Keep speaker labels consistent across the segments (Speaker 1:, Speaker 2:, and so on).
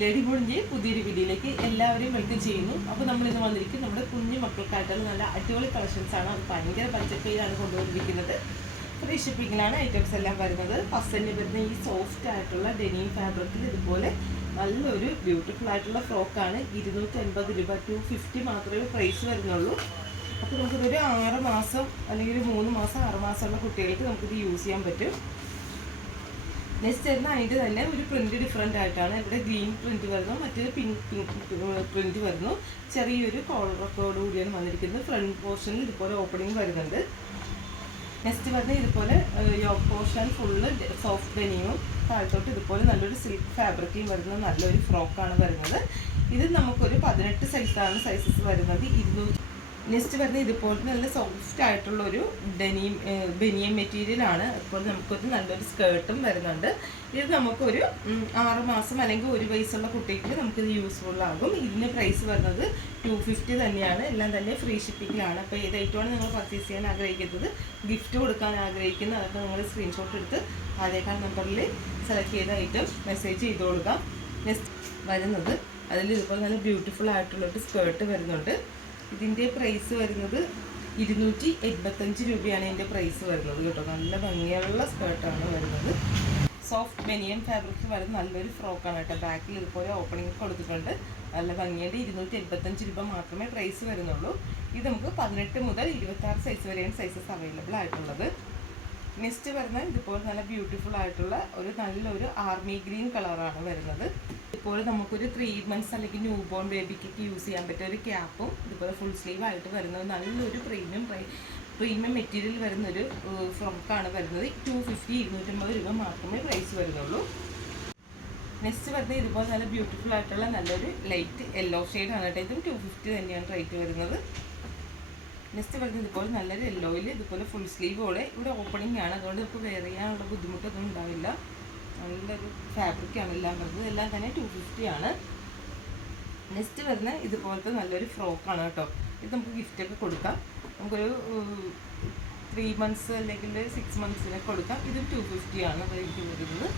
Speaker 1: Lady ബോളിന്റെ പുതിയൊരു വീഡിയോയിലേക്ക് എല്ലാവരെയും വെൽക്കം ചെയ്യുന്നു. അപ്പോൾ നമ്മൾ ഇന്ന് വന്നിരിക്കും നമ്മുടെ കുഞ്ഞു മക്കൾക്കായിട്ടുള്ള നല്ല അടിപൊളി കളക്ഷൻസ് ആണ്. അത് ഭയങ്കര ബഡ്ജറ്റിലാണ് കൊണ്ടുവന്നിരിക്കുന്നത്. ഫ്രീ ഷിപ്പിങ്ങിലാണ് ഐറ്റംസ് എല്ലാം വരുന്നത്. ഫസ്റ്റ് തന്നെ വരുന്ന ഈ സോഫ്റ്റ് ആയിട്ടുള്ള ഡെനിം ഫാബ്രിക്കിൽ ഇതുപോലെ നല്ലൊരു ബ്യൂട്ടിഫുൾ ആയിട്ടുള്ള ഫ്രോക്കാണ് ഇരുന്നൂറ്റി അൻപത് രൂപ ടു ഫിഫ്റ്റി മാത്രമേ പ്രൈസ് വരുന്നുള്ളൂ. അപ്പോൾ നമുക്കിതൊരു ആറ് മാസം അല്ലെങ്കിൽ ഒരു മൂന്ന് മാസം ആറ് മാസമുള്ള കുട്ടികൾക്ക് നമുക്കിത് യൂസ് ചെയ്യാൻ പറ്റും. നെക്സ്റ്റ് വരുന്ന അതിന്റെ തന്നെ ഒരു പ്രിന്റ് ഡിഫറെന്റ് ആയിട്ടാണ്. ഇവിടെ ഗ്രീൻ പ്രിന്റ് വരുന്നു മറ്റൊരു പിങ്ക് പ്രിന്റ് വരുന്നു. ചെറിയൊരു കോളറൊക്കോട് കൂടിയാണ് വന്നിരിക്കുന്നത്. ഫ്രണ്ട് പോർഷനിൽ ഇതുപോലെ ഓപ്പണിംഗ് വരുന്നുണ്ട്. നെക്സ്റ്റ് വരുന്ന ഇതുപോലെ യോക്ക് പോർഷൻ ഫുള്ള് സോഫ്റ്റ് ഡെനിയും താഴത്തോട്ട് ഇതുപോലെ നല്ലൊരു സിൽക്ക് ഫാബ്രിക്കും വരുന്ന. നല്ലൊരു ഫ്രോക്കാണ് വരുന്നത്. ഇത് നമുക്കൊരു പതിനെട്ട് സൈസാണ് സൈസസ് വരുന്നത് ഇരുന്നൂറ്റി നെക്സ്റ്റ് വരുന്നത് ഇതുപോലെ നല്ല സോഫ്റ്റ് ആയിട്ടുള്ള ഒരു ഡെനിയം ബെനിയം മെറ്റീരിയൽ ആണ്. അതുപോലെ നമുക്കൊരു നല്ലൊരു സ്കേർട്ടും വരുന്നുണ്ട്. ഇത് നമുക്കൊരു ആറ് മാസം അല്ലെങ്കിൽ ഒരു വയസ്സുള്ള കുട്ടിക്ക് നമുക്കിത് യൂസ്ഫുൾ ആകും. ഇതിന് പ്രൈസ് വരുന്നത് ടു ഫിഫ്റ്റി തന്നെയാണ്. എല്ലാം തന്നെ ഫ്രീ ഷിപ്പിങ്ങിലാണ് അപ്പോൾ ഏത് ഐറ്റമാണ് നിങ്ങൾ പർച്ചേസ് ചെയ്യാൻ ആഗ്രഹിക്കുന്നത്? ഗിഫ്റ്റ് കൊടുക്കാൻ ആഗ്രഹിക്കുന്നത് അതൊക്കെ നിങ്ങൾ സ്ക്രീൻഷോട്ട് എടുത്ത് അതേക്കാൾ നമ്പറിൽ സെലക്ട് ചെയ്ത ഐറ്റം മെസ്സേജ് ചെയ്ത് കൊടുക്കാം. നെക്സ്റ്റ് വരുന്നത് അതിൽ ഇതുപോലെ നല്ല ബ്യൂട്ടിഫുൾ ആയിട്ടുള്ളൊരു സ്കേർട്ട് വരുന്നുണ്ട്. ഇതിന്റെ പ്രൈസ് വരുന്നത് ഇരുന്നൂറ്റി എൺപത്തഞ്ച് രൂപയാണ് ഇതിന്റെ പ്രൈസ് വരുന്നത് കേട്ടോ. നല്ല ഭംഗിയുള്ള സ്കേർട്ടാണ് വരുന്നത്. സോഫ്റ്റ് ബനിയൻ ഫാബ്രിക് വരുന്ന നല്ലൊരു ഫ്രോക്കാണ് കേട്ടോ. ബാക്കിൽ ഇതുപോലെ ഓപ്പണിംഗ് കൊടുത്തിട്ടുണ്ട്. നല്ല ഭംഗിയുടെ ഇരുന്നൂറ്റി എൺപത്തഞ്ച് രൂപ മാത്രമേ പ്രൈസ് വരുന്നുള്ളൂ. ഇത് നമുക്ക് പതിനെട്ട് മുതൽ ഇരുപത്താറ് സൈസ് വരെയാണ് സൈസസ് അവൈലബിൾ ആയിട്ടുള്ളത്. നെക്സ്റ്റ് വരുന്ന ഇതുപോലെ നല്ല ബ്യൂട്ടിഫുൾ ആയിട്ടുള്ള ഒരു നല്ലൊരു ആർമി ഗ്രീൻ കളറാണ് വരുന്നത്. ഇപ്പോൾ നമുക്കൊരു ത്രീ മന്ത്സ് അല്ലെങ്കിൽ ന്യൂ ബോൺ ബേബിക്കൊക്കെ യൂസ് ചെയ്യാൻ പറ്റിയ ഒരു ക്യാപ്പും ഇതുപോലെ ഫുൾ സ്ലീവ് ആയിട്ട് വരുന്നത് നല്ലൊരു പ്രീമിയം പ്രീമിയം മെറ്റീരിയൽ വരുന്നൊരു ഫ്രോക്കാണ് വരുന്നത്. ടു ഫിഫ്റ്റി ഇരുന്നൂറ്റമ്പത് രൂപ മാത്രമേ പ്രൈസ് വരുന്നുള്ളൂ. നെക്സ്റ്റ് വരുന്നത് ഇതുപോലെ നല്ല ബ്യൂട്ടിഫുൾ ആയിട്ടുള്ള നല്ലൊരു ലൈറ്റ് യെല്ലോ ആണ് കേട്ടോ. ഇതും ടു ഫിഫ്റ്റി തന്നെയാണ് റേറ്റ് വരുന്നത്. നെക്സ്റ്റ് വരുന്നത് ഇതുപോലെ നല്ലൊരു യെല്ലോയിൽ ഇതുപോലെ ഫുൾ സ്ലീവോടെ ഇവിടെ ഓപ്പണിംഗ് ആണ്. അതുകൊണ്ട് നമുക്ക് വെയർ ചെയ്യാനുള്ള ബുദ്ധിമുട്ടൊന്നും ഉണ്ടാവില്ല. നല്ലൊരു ഫാബ്രിക്കാണ് എല്ലാം വരുന്നത്. എല്ലാം തന്നെ ടു ആണ്. നെക്സ്റ്റ് വരുന്ന ഇതുപോലത്തെ നല്ലൊരു ഫ്രോക്കാണ് കേട്ടോ. ഇത് നമുക്ക് ഗിഫ്റ്റൊക്കെ കൊടുക്കാം. നമുക്കൊരു ത്രീ മന്ത്സ് അല്ലെങ്കിൽ സിക്സ് മന്ത്സിനൊക്കെ കൊടുക്കാം. ഇത് ടു ഫിഫ്റ്റി ആണ് എനിക്ക് വരുന്നത്.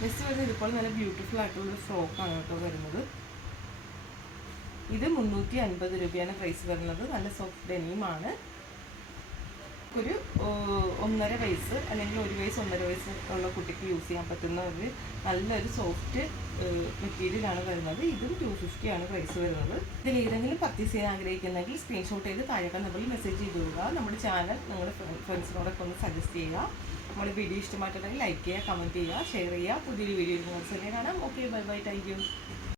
Speaker 1: നെക്സ്റ്റ് വരുന്നത് ഇതുപോലെ നല്ല ബ്യൂട്ടിഫുൾ ആയിട്ടുള്ളൊരു ഫ്രോക്കാണ് കേട്ടോ വരുന്നത്. ഇത് മുന്നൂറ്റി അൻപത് രൂപയാണ് പ്രൈസ് വരുന്നത്. നല്ല സോഫ്റ്റ് ഡെനിയുമാണ് ഒരു ഒന്നര വയസ്സ് അല്ലെങ്കിൽ ഒരു വയസ്സ് ഒന്നര വയസ്സ് ഉള്ള കുട്ടിക്ക് യൂസ് ചെയ്യാൻ പറ്റുന്ന ഒരു നല്ലൊരു സോഫ്റ്റ് മെറ്റീരിയലാണ് വരുന്നത്. ഇതും ടു ഫിഫ്റ്റി ആണ് പ്രൈസ് വരുന്നത്. ഇതിൽ ഏതെങ്കിലും പർച്ചേസ് ചെയ്യാൻ ആഗ്രഹിക്കുന്നെങ്കിൽ സ്ക്രീൻഷോട്ട് ചെയ്ത് താഴെ നമ്പറിൽ മെസ്സേജ് ചെയ്ത് കൊടുക്കുക നമ്മുടെ ചാനൽ നിങ്ങളുടെ ഫ്രണ്ട്സിനോടൊക്കെ ഒന്ന് സജസ്റ്റ് ചെയ്യുക. നമ്മുടെ വീഡിയോ ഇഷ്ടമായിട്ടുണ്ടെങ്കിൽ ലൈക്ക് ചെയ്യുക കമന്റ് ചെയ്യുക ഷെയർ ചെയ്യുക. പുതിയൊരു വീഡിയോ കാണാം. Okay bye bye thank